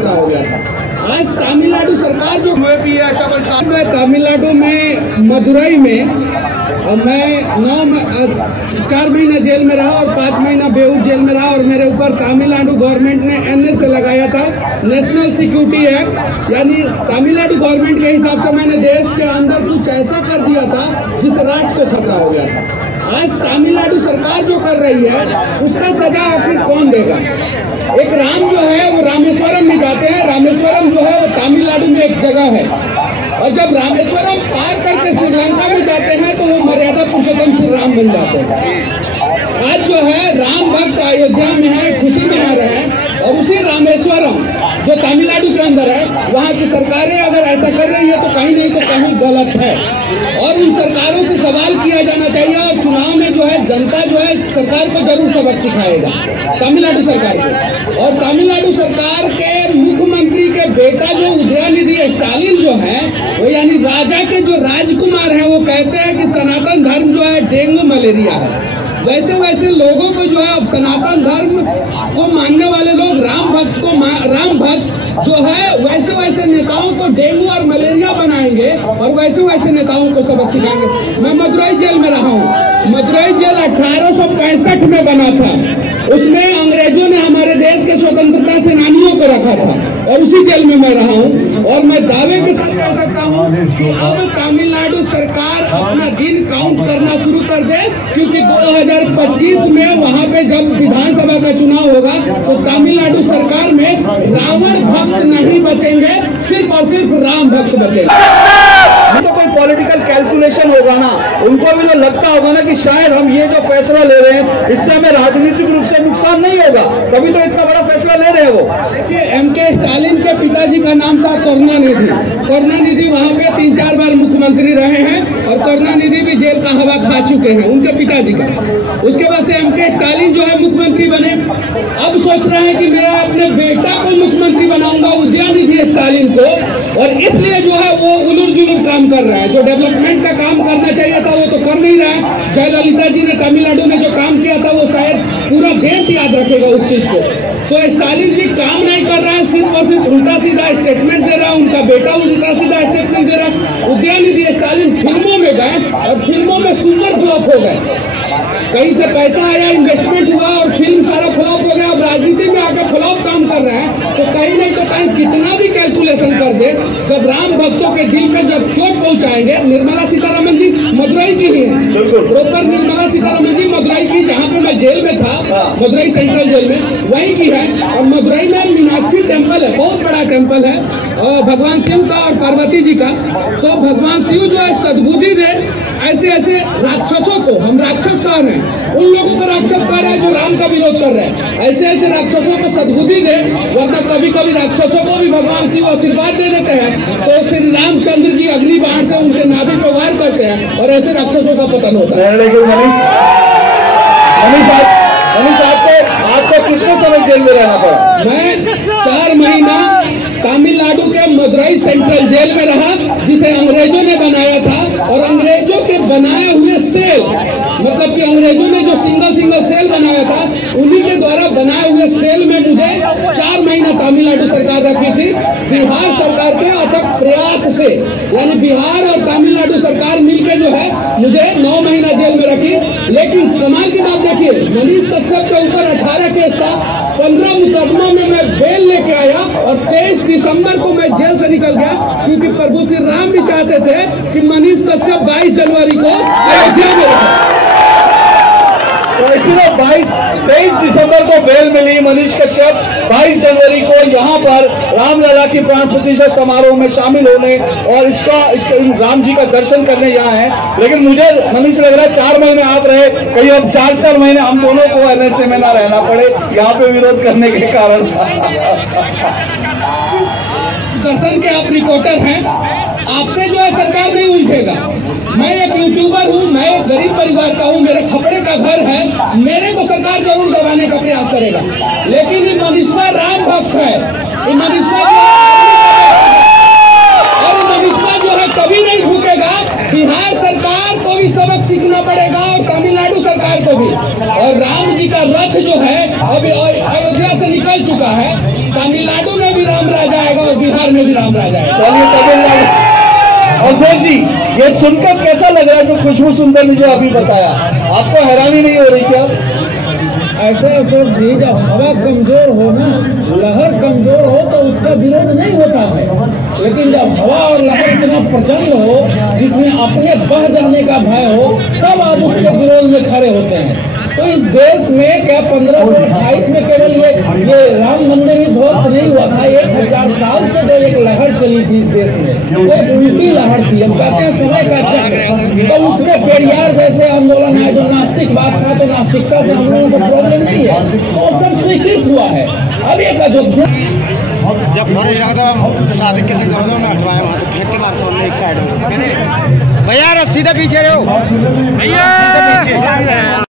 खतरा हो गया था। आज तमिलनाडु सरकार जो हुए भी है ऐसा बोलता है। तमिलनाडु में मदुरई में मैं 4 महीना जेल में रहा और 5 महीना बेऊर जेल में रहा और मेरे ऊपर तमिलनाडु गवर्नमेंट ने NSA लगाया था, नेशनल सिक्योरिटी एक्ट। यानी तमिलनाडु गवर्नमेंट के हिसाब से मैंने देश के अंदर कुछ ऐसा कर दिया था जिससे राष्ट्र को खतरा हो गया था। आज तमिलनाडु सरकार जो कर रही है उसका सजा आखिर कौन देगा? एक राम जो है वो रामेश्वरम में जाते हैं। रामेश्वरम जो है वो तमिलनाडु में एक जगह है और जब रामेश्वरम पार करके श्रीलंका में जाते हैं तो वो मर्यादा पुरुषोत्तम श्री राम बन जाते हैं। आज जो है राम भक्त अयोध्या में है, खुशी मना रहे हैं और उसी रामेश्वरम जो तमिलनाडु के अंदर है वहाँ की सरकारें अगर ऐसा कर रही है तो कहीं नहीं तो कहीं गलत है और उन सरकारों से सवाल किया जाना चाहिए। और चुनाव में जो है जनता जो है सरकार को जरूर सबक सिखाएगा, तमिलनाडु सरकार को। और तमिलनाडु सरकार के मुख्यमंत्री के बेटा जो उदयनिधि स्टालिन जो है वो यानी राजा के जो राजकुमार है वो कहते हैं कि सनातन धर्म जो है डेंगू मलेरिया है। वैसे वैसे लोगों को जो है अब सनातन धर्म को मानने वाले लोग राम भक्त जो है वैसे वैसे नेताओं को डेंगू और मलेरिया बनाएंगे और वैसे वैसे नेताओं को सबक सिखाएंगे। मैं मदुरई जेल में रहा हूँ। मदुरई जेल 1865 में बना था। उसमें अंग्रेजों ने हमारे देश के स्वतंत्रता सेनानियों को रखा था और उसी जेल में मैं रहा हूँ। और मैं दावे के साथ कह सकता हूँ कि अब तमिलनाडु सरकार अपना दिन काउंट करना शुरू कर दे, क्योंकि 2025 में वहाँ पे जब विधानसभा का चुनाव होगा तो तमिलनाडु सरकार में रावण भक्त नहीं बचेंगे, सिर्फ और सिर्फ राम भक्त बचेंगे। तो कोई पॉलिटिकल कैलकुलेशन होगा ना, उनको भी तो लगता होगा ना कि शायद हम ये जो फैसला ले रहे हैं इससे हमें राजनीतिक रूप से नुकसान नहीं होगा, तभी तो इतना बड़ा फैसला ले रहे हैं वो। देखिए MK स्टालिन के पिताजी का नाम था करुणानिधि। करुणानिधि वहाँ पे 3-4 बार मुख्यमंत्री रहे हैं और करुणानिधि भी जेल का हवा खा चुके हैं, उनके पिताजी का। उसके बाद से MK स्टालिन जो है मुख्यमंत्री बने। अब सोच रहे हैं कि मैं अपने बेटा को मुख्यमंत्री बनाऊंगा, उदयनिधि स्टालिन को, और इसलिए जो है वो उलूर जुलूर काम कर रहा है। जो डेवलपमेंट का काम करना चाहिए था वो तो कर नहीं रहा है। जयललिता जी ने तमिलनाडु में जो काम किया था वो शायद पूरा देश याद रखेगा उस चीज को। तो स्टालिन जी काम नहीं कर रहा है, सिर्फ और सिर्फ उल्टा सीधा स्टेटमेंट दे रहा है। उनका बेटा उल्टा सीधा स्टेटमेंट दे रहा है। उदयनिधि स्टालिन फिल्मों में गए और फिल्मों में सुपर फ्लॉप हो गए। कहीं से पैसा आया, इन्वेस्टमेंट हुआ और फिल्म सारा फ्लॉप हो गया। अब राजनीति में आकर फ्लॉप काम कर रहा है तो कहीं नहीं तो कहीं कितना भी कैलकुलेशन कर दे, जब राम भक्तों के दिल पे जब चोट पहुंचाएंगे। निर्मला सीतारमण जी मदुरई की ही है, प्रॉपर निर्मला सीतारमण जी मदुरई की, जहाँ पे मैं जेल में था, मदुरई सेंट्रल जेल में, वहीं की है। और मदुरई में मीनाक्षी टेम्पल है, बहुत बड़ा टेम्पल है भगवान शिव का और पार्वती जी का। तो भगवान शिव जो है सद्बुद्धि दे ऐसे ऐसे राक्षसों को, हम राक्षस कह रहे हैं, उन लोगों को राक्षस कह रहे हैं जो राम का विरोध कर रहे हैं, ऐसे ऐसे राक्षसों को सद्बुद्धि दे, वरना कभी कभी राक्षसों को भी भगवान शिव आशीर्वाद दे देते हैं। तो श्री रामचंद्र जी अग्नि बाण से उनके नाभि पे वार करते हैं और ऐसे राक्षसों का पतन होता है। मनीष आपको कितने समय जेल में रहना पड़ा? मैं 4 महीना तमिलनाडु के मदुरई सेंट्रल जेल में रहा, जिसे अंग्रेजों ने बनाया था। और अंग्रेजों के बनाए हुए सेल, मतलब कि अंग्रेजों ने जो सिंगल सेल बनाया था, उन्हीं के द्वारा बनाए हुए सेल में मुझे 4 महीना तमिलनाडु सरकार रखी थी। बिहार सरकार के अथक प्रयास से, यानी बिहार और तमिलनाडु सरकार मिलकर जो है मुझे 9 महीना जेल में रखी। लेकिन कमाल की बात देखिए, मनीष कश्यप के ऊपर 18 केस था, 15 मुकदमों में मैं बेल लेके आया और 23 दिसंबर को मैं जेल से निकल गया, क्योंकि प्रभु श्री राम भी चाहते थे कि मनीष कश्यप 22 जनवरी को अयोध्या में रहे। तो इसीलिए 23 दिसंबर को बेल मिली मनीष कश्यप 22 जनवरी को यहाँ पर रामलला की प्राण प्रतिष्ठा समारोह में शामिल होने और इसका राम जी का दर्शन करने यहाँ है। लेकिन मुझे मनीष लग रहा है 4 महीने आप रहे, कहीं अब 4 महीने हम दोनों को NSA में ना रहना पड़े यहाँ पे विरोध करने के कारण। दर्शन के आप रिपोर्टर हैं, आपसे जो है सरकार नहीं उलझेगा। मैं एक यूट्यूबर हूँ, मैं एक गरीब परिवार का हूँ, मेरे खपड़े का घर है, मेरे को सरकार जरूर दबाने का प्रयास करेगा। लेकिन ये मनीषवा राम भक्त है, ये मनीषवा और मनीषवा जो है कभी नहीं झुकेगा। बिहार सरकार को भी सबक सीखना पड़ेगा और तमिलनाडु सरकार को भी। और राम जी का रथ जो है अभी अयोध्या से निकल चुका है, तमिलनाडु में भी राम में भी राम राजा है। चलिए तमिलनाडु। अवधेश जी, ये सुनकर कैसा लग रहा है जो खुशबू सुंदर ने जो अभी बताया, आपको हैरानी नहीं हो रही क्या? ऐसा अशोक जी, जब हवा कमजोर हो ना, लहर कमजोर हो तो उसका विरोध नहीं होता है, लेकिन जब हवा और लहर इतना प्रचंड हो जिसमें अपने बह जाने का भय हो, तब आप उसके विरोध में खड़े होते हैं। तो इस देश में क्या 1528 में केवल ये राम मंदिर ही ध्वस्त नहीं हुआ था, 1000 साल से जो एक लहर चली थी इस देश में, वो एक उल्टी लहर थी। हम कहते हैं समय का चक्र। तो उसमें पेरियार जैसे आंदोलन है, जो नास्तिकवाद था, तो नास्तिकता से हम लोगों को प्रॉब्लम नहीं है, तो वो सब स्वीकृत हुआ है। अब एक अयोध्या जब शादी किसी ना हटवाया वहाँ तो फेंक के मार से एक साइड में भैया सीधा पीछे रहो भैया।